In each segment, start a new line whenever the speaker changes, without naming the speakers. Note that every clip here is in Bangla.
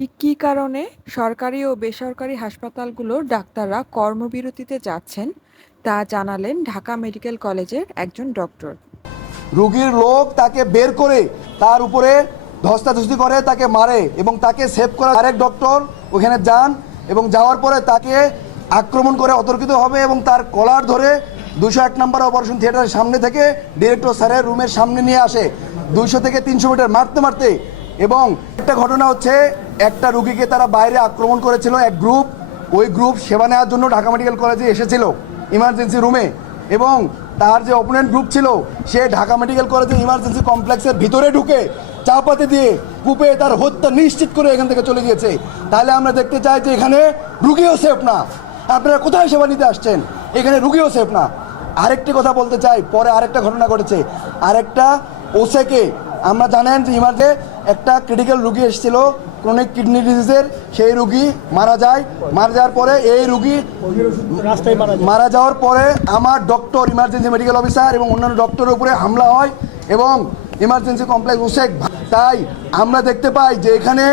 ঠিক কী কারণে সরকারি ও বেসরকারি হাসপাতালগুলোর ডাক্তাররা কর্মবিরতিতে যাচ্ছেন তা জানালেন ঢাকা মেডিকেল কলেজের একজন ডক্টর।
রুগীর লোক তাকে বের করে তার উপরে ধস্তাধস্তি করে, তাকে মারে এবং তাকে সেভ করে। আরেক ডক্টর ওখানে যান এবং যাওয়ার পরে তাকে আক্রমণ করে অতর্কিত হবে এবং তার কলার ধরে দুশো এক নম্বর অপারেশন থিয়েটারের সামনে থেকে ডিরেক্টর স্যারের রুমের সামনে নিয়ে আসে। দুইশো থেকে তিনশো মিটার মারতে মারতে এবং একটা ঘটনা হচ্ছে, একটা রুগীকে তারা বাইরে আক্রমণ করেছিল এক গ্রুপ ওই গ্রুপ সেবা নেওয়ার জন্য ঢাকা মেডিকেল কলেজে এসেছিল ইমার্জেন্সি রুমে এবং তার যে অপোনেন্ট গ্রুপ ছিল, সে ঢাকা মেডিকেল কলেজের ইমার্জেন্সি কমপ্লেক্সের ভিতরে ঢুকে চাপাতে দিয়ে কূপে তার হত্যা নিশ্চিত করে এখান থেকে চলে গিয়েছে। তাহলে আমরা দেখতে চাই যে এখানে রুগীও সেফ না। আপনারা কোথায় সেবা নিতে আসছেন? এখানে রুগীও সেফ না। আরেকটি কথা বলতে চাই, পরে আরেকটা ঘটনা ঘটেছে। আরেকটা ওসেকে আমরা জানেন যে ইমার্জে একটা ক্রিটিক্যাল রুগী এসেছিল ক্রনিক কিডনি ডিজিজের সেই রুগী মারা যায়। মারা যাওয়ার পরে এই রুগী
মারা
মারা যাওয়ার পরে আমার ডক্টর ইমার্জেন্সি মেডিকেল অফিসার এবং অন্যান্য ডক্টরের উপরে হামলা হয় এবং ইমার্জেন্সি কমপ্লেক্স উসেক তাই আমরা দেখতে পাই যে এখানে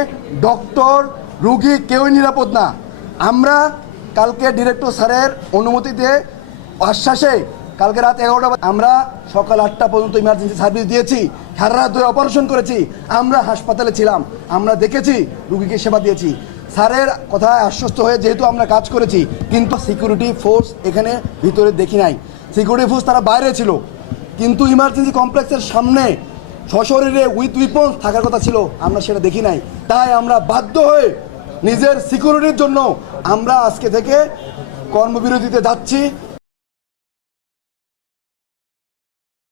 ডক্টর রুগী কেউই নিরাপদ না। আমরা কালকে ডিরেক্টর স্যারের অনুমতিতে আশ্বাসে কালকে রাত এগারোটা আমরা সকাল আটটা পর্যন্ত ইমার্জেন্সি সার্ভিস দিয়েছি। সারা রাত ধরে অপারেশন করেছি। আমরা হাসপাতালে ছিলাম। আমরা দেখেছি, রুগীকে সেবা দিয়েছি। স্যারের কথায় আশ্বস্ত হয়ে যেহেতু আমরা কাজ করেছি, কিন্তু সিকিউরিটি ফোর্স এখানে ভিতরে দেখি নাই। সিকিউরিটি ফোর্স তারা বাইরে ছিল। কিন্তু ইমার্জেন্সি কমপ্লেক্সের সামনে সশরীরে উইথ উইপন্স থাকার কথা ছিল। আমরা সেটা দেখি নাই। তাই আমরা বাধ্য হয়ে নিজের সিকিউরিটির জন্য আমরা আজকে থেকে কর্মবিরতিতে যাচ্ছি।